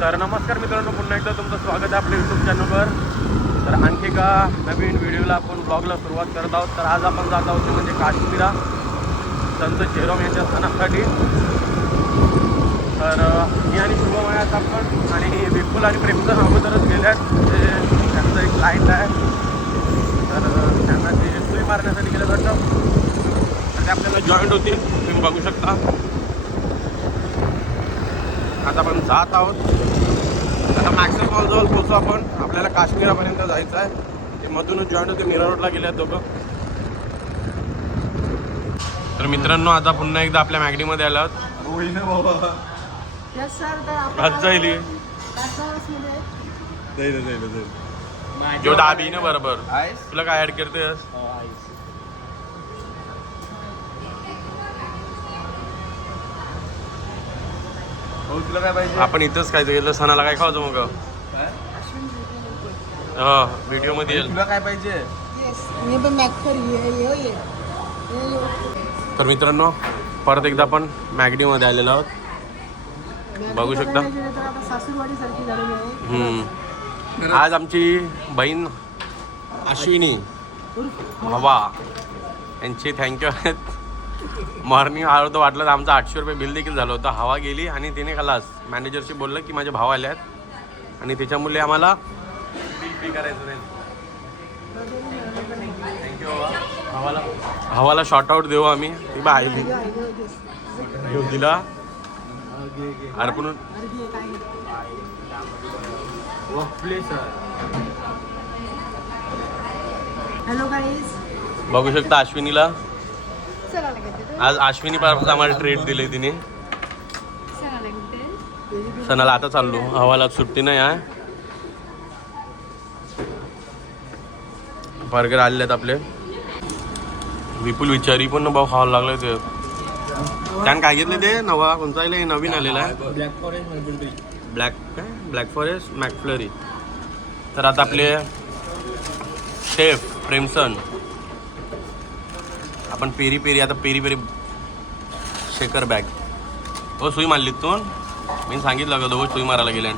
तर नमस्कार मित्रांनो, पुन्हा एकदा तुमचं स्वागत आहे आपल्या यूट्यूब चॅनलवर. तर आणखी एका नवीन व्हिडिओला आपण ब्लॉगला सुरुवात करत आहोत. तर आज आपण जात आहोत म्हणजे काश्मीरा संत जेरोम यांच्या स्थानासाठी. तर मी आणि शुभम आहे आता आपण, आणि विपुल आणि प्रेमचं अगोदरच गेले आहेत. ते त्यांचं एक क्लायंट आहे, तर त्यांना ते सुई मारण्यासाठी गेलं वाटतं. तर ते आपल्याला जॉईंट होतील, तुम्ही बघू शकता. आता आपण जात आहोत. आता मॅक्सेस मॉलजवळ पोहोचू आपण. आपल्याला काश्मीरापर्यंत जायचं आहे. ते मधूनच जॉईंट होते, मीरा रोडला गेले आहेत दोघं. तर मित्रांनो, आता पुन्हा एकदा आपल्या मॅगडीमध्ये आलो आहोत. आज जाईल जो दाबी ना बरोबर. तुला काय ऍड करतेस? तुला काय पाहिजे? आपण इथंच खायचं गेलं. सणाला काय खावचं मग? हा, व्हिडिओ मध्ये येईल. तुला काय पाहिजे? तर मित्रांनो, परत एकदा आपण मॅगडीमध्ये आलेलो आहोत. बघू शकता. आज आमची बहीण अश्विनी हवा यांची थँक्यू आहेत. मॉर्निंग आलो होतं, वाटलं तर आमचं 800 रुपये बिल देखील झालं होतं. हवा गेली आणि तिने खलास मॅनेजरशी बोललं की माझे भाव आले आहेत आणि त्याच्यामुळे आम्हाला बिल पे करायचं नाही. थँक्यू. हवाला शॉर्ट आउट देऊ आम्ही. ती बा आली घेऊ दिला अर्पण. हॅलो गाईज, बघू शकता अश्विनीला. आज अश्विनी पासून आम्हाला ट्रीट दिली तिने. सणाला आता चाललो. हवाला सुट्टी नाही आहे. बर्गर आलेले आहेत आपले. विपुल विचारी पण भाऊ खावायला लागले. ते त्यानं काय घेतले? ते नवा कोणता आहे? नवीन आलेला आहे ब्लॅक फॉरेस्ट मॅकफ्लरी. तर आता आपले शेफ प्रेमसन, आपण पेरी पेरी आता पेरी पेरी शेकर बॅग. हो, सुई मारली तू? मी सांगितलं का दोघं सुई मारायला गेल्या.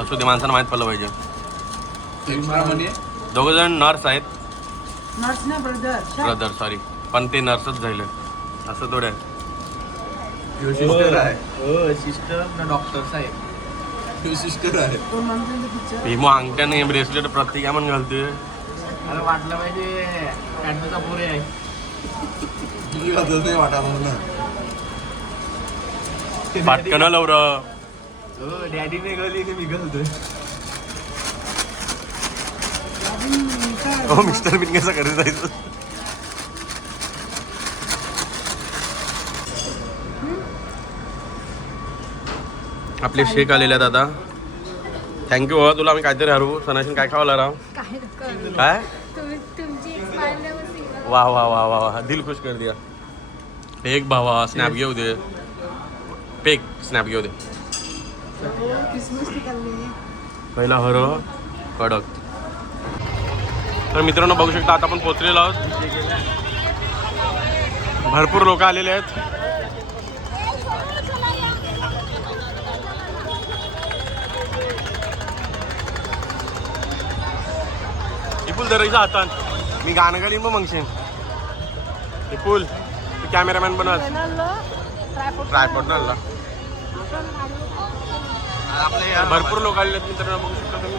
असू ते, माणसांना माहीत पडलं पाहिजे. दोघं जण नर्स आहेत. ब्रदर सॉरी, पण ते नर्सच झाले असं थोडं आहे. डॉक्टर आहे. सिस्टर आहे. भीमो अंगठ्याने ब्रेसलेट प्रत्येक म्हणून घालते. मला वाटलं पाहिजे कॅन्डलचा पोरे आहे. पाटकन लवरा. डॅडी ने गली की मी घालतोय. हो, मिस्टर बिन कसं करत जायचं. आपले शेक आलेले आहेत आता. थँक्यू हो तुला. आम्ही काहीतरी हरवू. सणाशी काय खावायला राव? काय? वाह वाह वाह वाह वाह, दिल खुश कर दिया. एक भावा स्नॅप घेऊ दे. पेक स्नॅप घेऊ दे. पहिला हरो कडक. तर मित्रांनो, बघू शकता आता आपण पोचलेलो आहोत. भरपूर लोक आलेले आहेत. विपुल धरायचा हातात. मी गाणं घालीन मग म्हणशील. विपुल कॅमेरामॅन बनत. ट्रायपॉड ना. भरपूर लोक आलेले आहेत मित्रांनो, बघू शकता तुम्ही.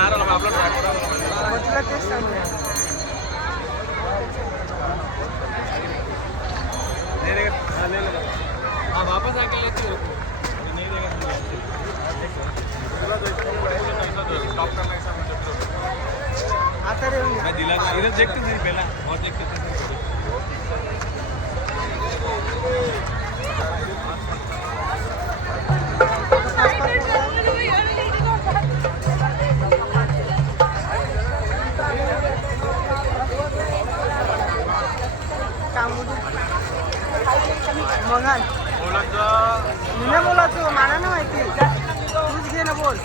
आपला वापस आके लेते हो. नहीं देगा. मैं दिला इधर देखते थे पहला बहुत देखते थे. बोलायचं मला ना माहिती. तूच घे ना, बोल.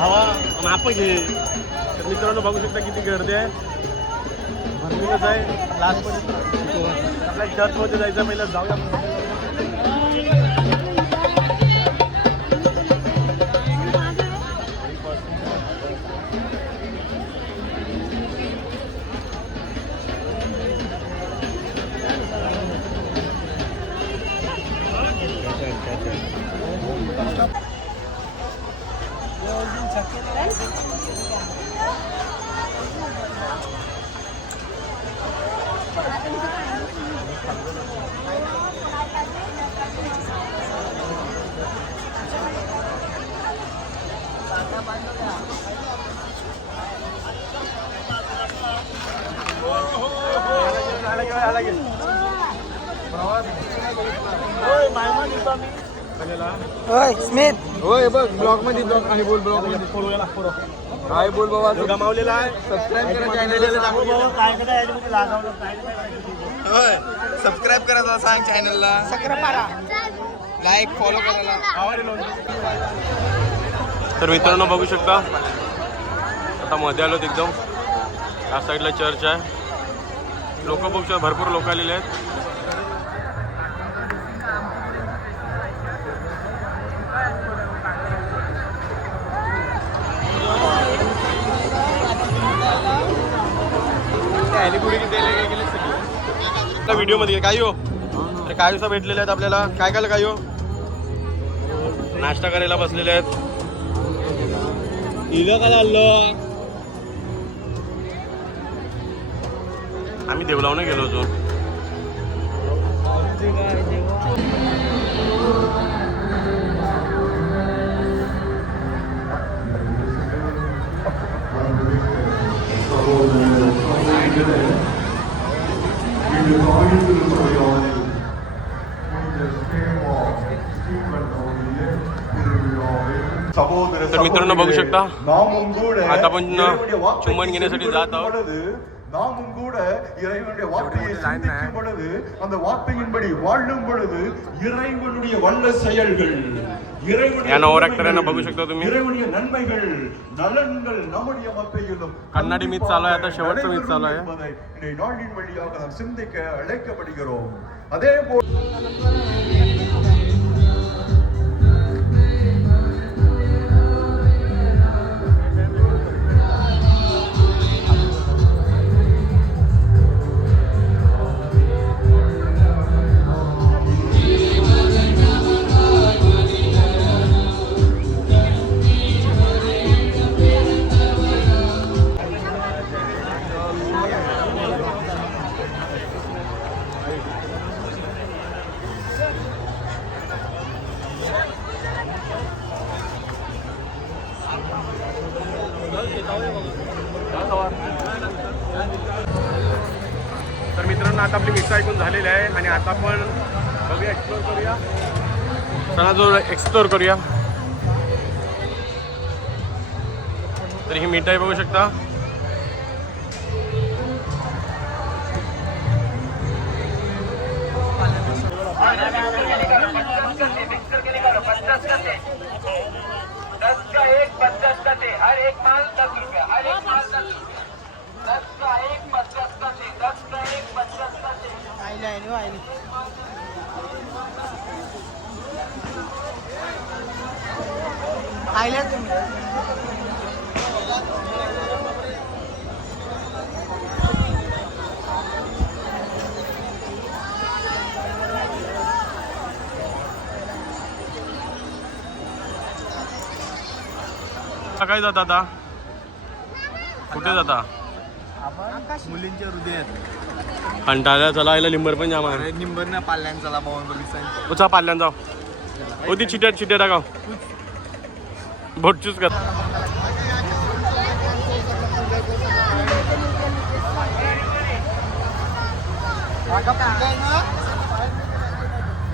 माप घे. तर मित्रांनो बघू शकता किती गर्दी आहे. भरपूरच आहे. लास्ट पर्यंत आपल्या चर्चमध्ये जायचं पहिलं जाऊया. होय स्मिथ. होय बघ ब्लॉग मध्ये ब्लॉग आणि बोल ब्लॉग मध्ये काय बोल बाबा गमावलेला आहे. सबस्क्राईब करा चॅनलला. होय सबस्क्राईब करायला सांग चॅनलला. लाईक फॉलो करायला. तर मित्रांनो बघू शकता आता मध्ये आलो एकदम. या साईडला चर्च आहे. लोक बघू शकता भरपूर लोक आलेले आहेत. व्हिडिओ मध्ये काय हो अरे काय दिवसा भेटलेले आहेत आपल्याला. काय काय काय हो नाश्ता करायला बसलेले आहेत. इथं काय चाललं. आम्ही देवलावनं गेलो होतो. तर मित्रांनो बघू शकता आता आपण चुंबन घेण्यासाठी जात आहोत. நாமும் கூட இறைவனுடைய வார்த்தையை சிந்திக்கும் பொழுது அந்த வார்த்தையின்படி வாழும் பொழுது இறைவனுடைய வல்ல செயல்கள் या नवरात्रांना बघू शकता तुम्ही. இறைவனுடைய நன்மைகள் நலன்கள் நம்முடைய மத்தியிலும் கண்ணாடி மீட் चालू आहे. आता शेवटचं மீட் चालू आहे. இந்த நாளின் வழியாக நாம் சிந்திக்க அழைக்கப்படுகிறோம். அதே போல் तर मित्रांनो आता आपली मिक्स ऐकून झालेली आहे आणि आता आपण बघूया एक्सप्लोर करूया. चला जो एक्सप्लोर करूया. तर ही मिठाई बघू शकता. आयला तुम्ही. काय जाता आता कुठे जाता. मुलींच्या हृदयात कंटाळ्या चला आयला लिंबर पण जामा निंबर ना पाल्यांचा बावन बघितला. उचा पाल्यान जाऊ. होती चिट्या चिट्या टाकाव. बोट चूज कर.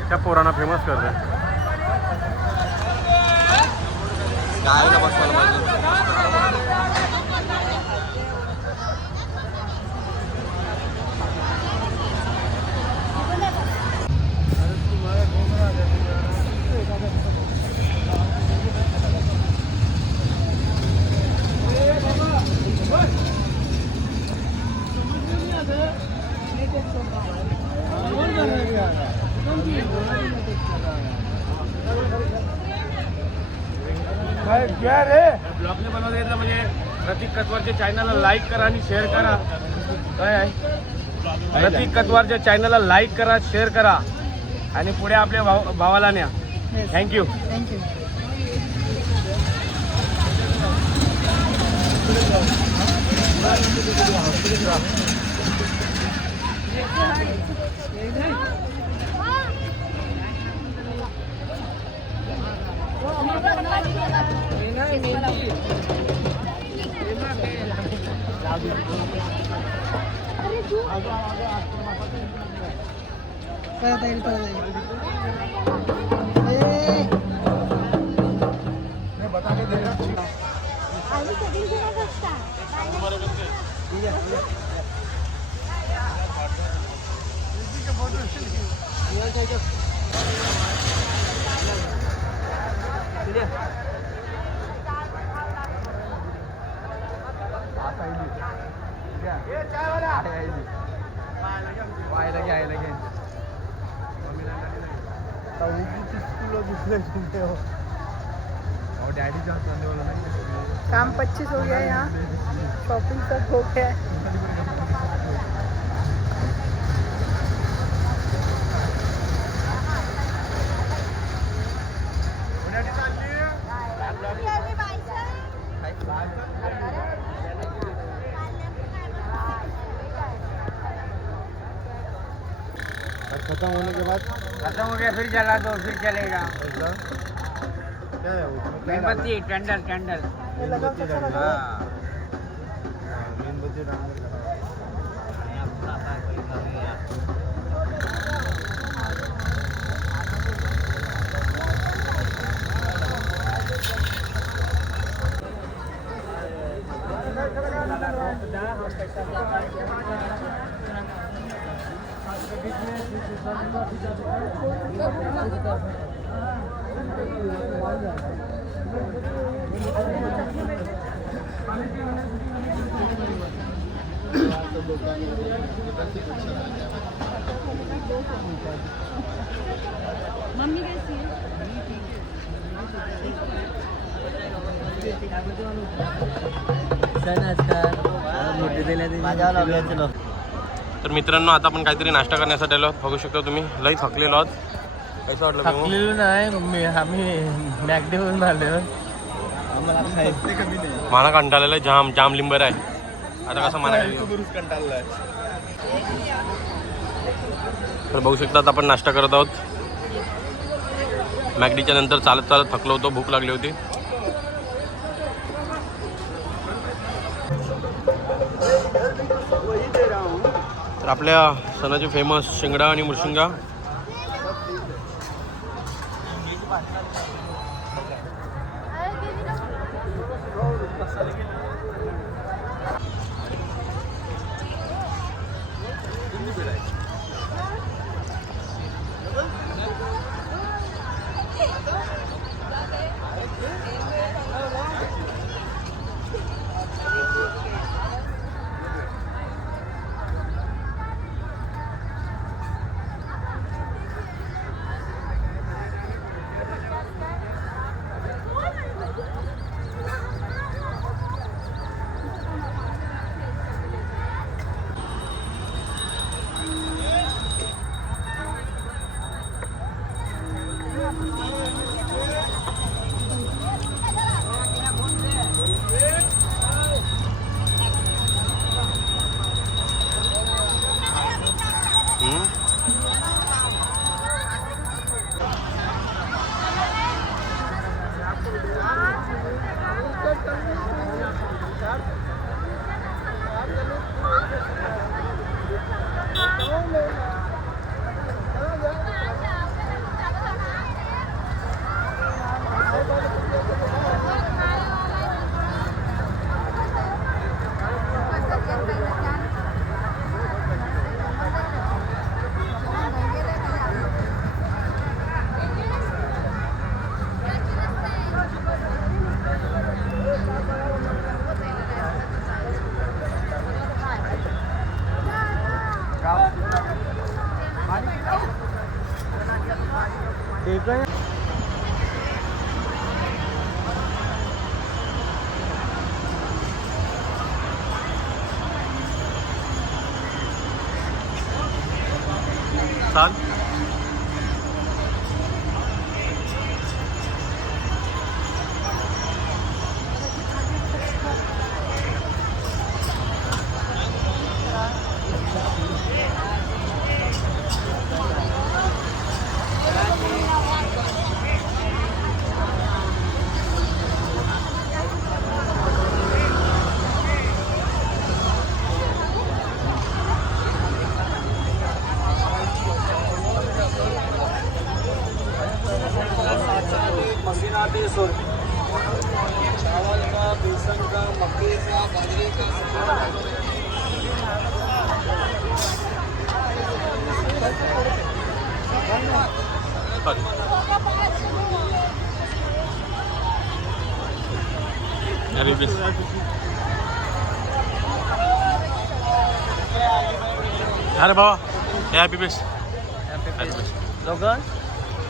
त्या पोरांना फेमस करते. काय बसवायला पाहिजे. ब्लॉगने बनवता घेतलं म्हणजे प्रतीक कतवारच्या चॅनलला लाईक करा आणि शेअर करा. काय आहे प्रतीक कतवारच्या चॅनलला लाईक करा, शेअर करा आणि पुढे आपल्या भावाला न्या. थँक्यू. थँक्यू. परत येईल. काम 25 हो गया यहाँ. शॉपिंग सब हो गया है. खत्म होने के बाद खत्म हो गया फिर जला दो, फिर चलेगा. क्या है वो? मेणबत्ती, कैंडल कैंडल. ये लगा कैसा लगा? हाँ. मेणबत्ती डालने का. मम्मी कैसी है? तर मित्रांनो आता आपण काहीतरी नाश्ता करण्यासाठी आलो आहोत. बघू शकता तुम्ही लई थकलेलो आहोत. कसं वाटलं मेमो? थकलेलो नाही आम्ही मॅकडेवरून आलो. माना कंटाळलेला आहे, जाम जाम लिंबर आहे. आता कसं माना कंटाळलाय. तर बघू शकतात आपण नाश्ता करत आहोत. मॅगडीच्या नंतर चालत चालत थकलो होतो, भूक लागली होती. तर आपल्या सणाचे फेमस शिंगडा आणि मुरशिंगा. चाल अरे बेस अरे बाबा हे हॅपी बेस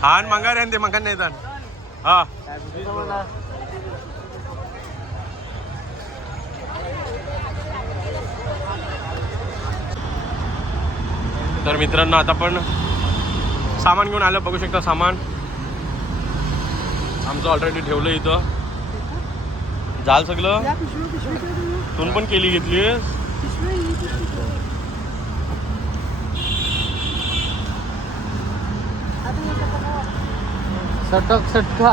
हा मंगा रे ते मंगा नाही हा तर मित्रांनो आता पण सामान घेऊन आलं बघू शकता सामान आमचं ऑलरेडी ठेवलं इथं झाल सगळं तून पण केली घेतली सटक सटका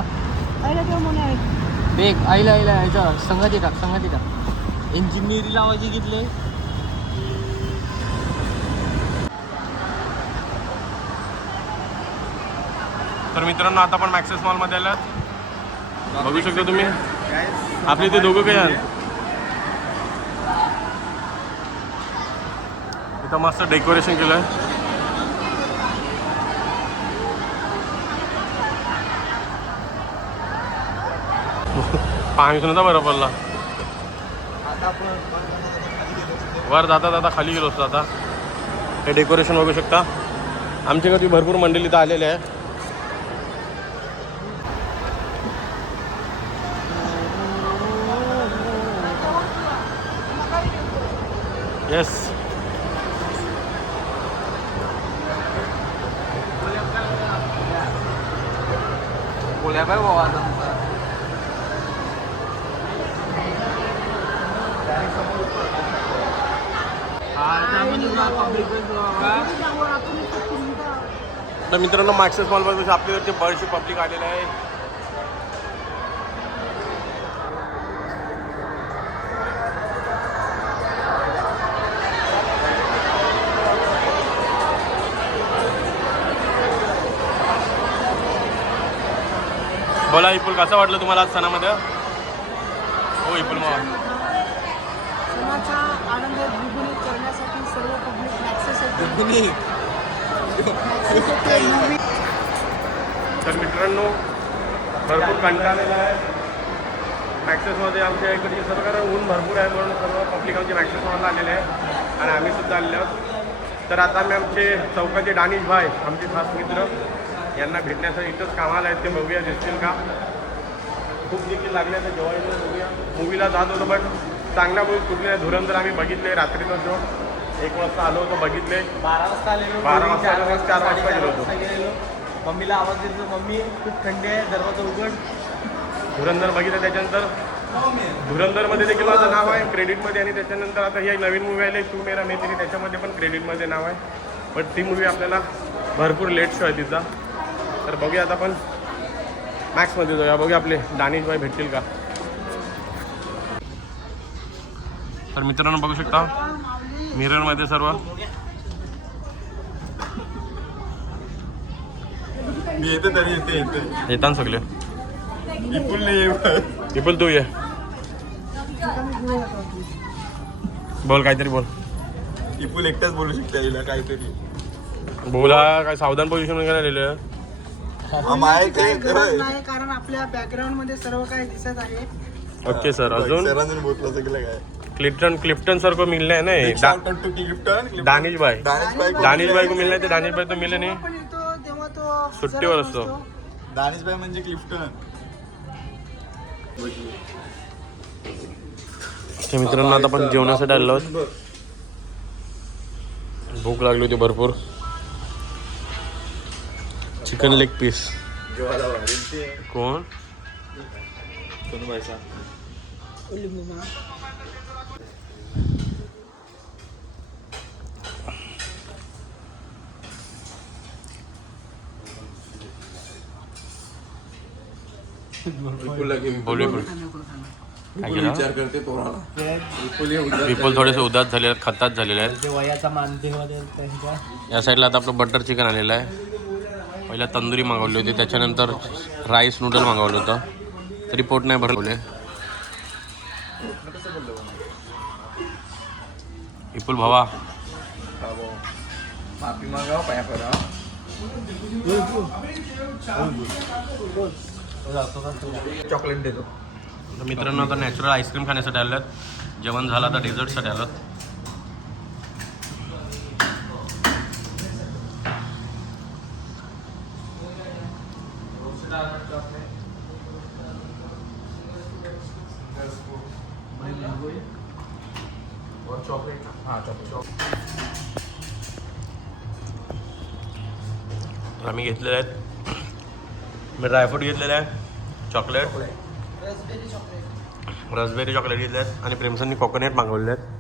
बेग आईला याच्या संगती टाक इंजिनिअरिंग लावायची घेतले तर मित्रांनो आता पण मॅक्सेस मॉलमध्ये आलात बघू शकता तुम्ही आपले ते दोघं काय आहेत इथं मस्त डेकोरेशन केलंय पाणी नव्हता बरं पडला वर जाता खाली गेलो असतो आता हे डेकोरेशन बघू शकता आमच्याकडे भरपूर मंडळी इथं आलेले आहे येस बोल्या काय बाबा तर मित्रांनो मॅक्सेस मॉलमध्ये आपल्याकडचे बरेचसे पब्लिक आलेले आहे बोला इपुल कसं वाटलं तुम्हाला आज सणामध्ये हो इपुल मग सणाचा आनंद द्विगुणित करण्यासाठी सर्व पब्लिक तर मित्रांनो भरपूर कंटाळा आलेला आहे मॅक्सेसमध्ये आमच्या इकडचे सर्व कारण ऊन भरपूर आहे म्हणून सर्व पब्लिक आमचे मॅक्सेस मॉलला आलेले आहे आणि आम्ही सुद्धा आलेलो आहोत तर आता आम्ही आमचे चौकाचे दानिश भाई आमचे खास मित्र यांना भेटण्यासाठी इथंच कामाला आहेत ते बघूया दिसतील का खूप देखील लागले तर जेव्हा बघूया मूवीला जात होतो पण चांगल्या मूवी कुठले धुरंधर आम्ही बघितले रात्रीचा शो 1 वाजता आलो होतो बघितले 12 वाजता आलेलो 12 वाजता आलो 4 वाजता गेलो होतो गेलेलो मम्मीला आवाज देतो मम्मी खूप थंडी आहे दरवाजा उघड धुरंधर बघितलं त्याच्यानंतर धुरंधरमध्ये देखील माझं नाव आहे क्रेडिटमध्ये आणि त्याच्यानंतर आता ही नवीन मूवी आली तू मेरा मैत्री त्याच्यामध्ये पण क्रेडिटमध्ये नाव आहे बट ती मूवी आपल्याला भरपूर लेट शो आहे तिचा तर बघूया आता पण मॅक्समध्ये जाऊया बघूया आपले दानिश भाई भेटतील का तर मित्रांनो बघू शकता मिररमध्ये सर्व मी येते तरी येते येतात सगळे विपुल नाही विपुल तू ये बोल काहीतरी बोल विपुल एकटाच बोलू शकता हिला काहीतरी बोला काय सावधान पोझिशन मध्ये गेलेलं कारण आपल्या बॅकग्राऊंड मध्ये सर्व काही दिसत आहे ओके सर अजून बोलला सगळं काय क्लिफ्टन सर को मिलना है नहीं दानिश भाई को मिलना है तो दानिश भाई तो मिले नहीं पण येतो तेव्हा तो सुट्टीवर असतो असतो. दानिशबाई म्हणजे क्लिफ्टन. मित्रांनो आता आपण जेवणासाठी आलो आहोत. भूक लागली होती भरपूर. Chicken leg piece. कोण बोले काय केलं? विपुल थोडेसे उदास झाले आहेत, खतात झालेले आहेत. वयाचा मानदेव त्यांच्या. या साईडला आता आपलं बटर चिकन आलेलं आहे. पहिला तंदुरी मागवली होती, त्याच्यानंतर राईस नूडल मागवलं होतं, तरी पोट नाही भरवले. विपुल भावा माफी मागाव पाया पडा. चॉकलेट देतो. तर मित्रांनो आता नॅचरल आईस्क्रीम खाण्यासाठी आलो आहेत. जेवण झालं आता डेझर्टसाठी आलो. आम्ही घेतलेले आहेत. मी ड्रायफ्रूट घेतलेले आहे, चॉकलेट, रसबेरी चॉकलेट घेतले आहेत आणि प्रेमसननी कोकोनट मागवलेले आहेत.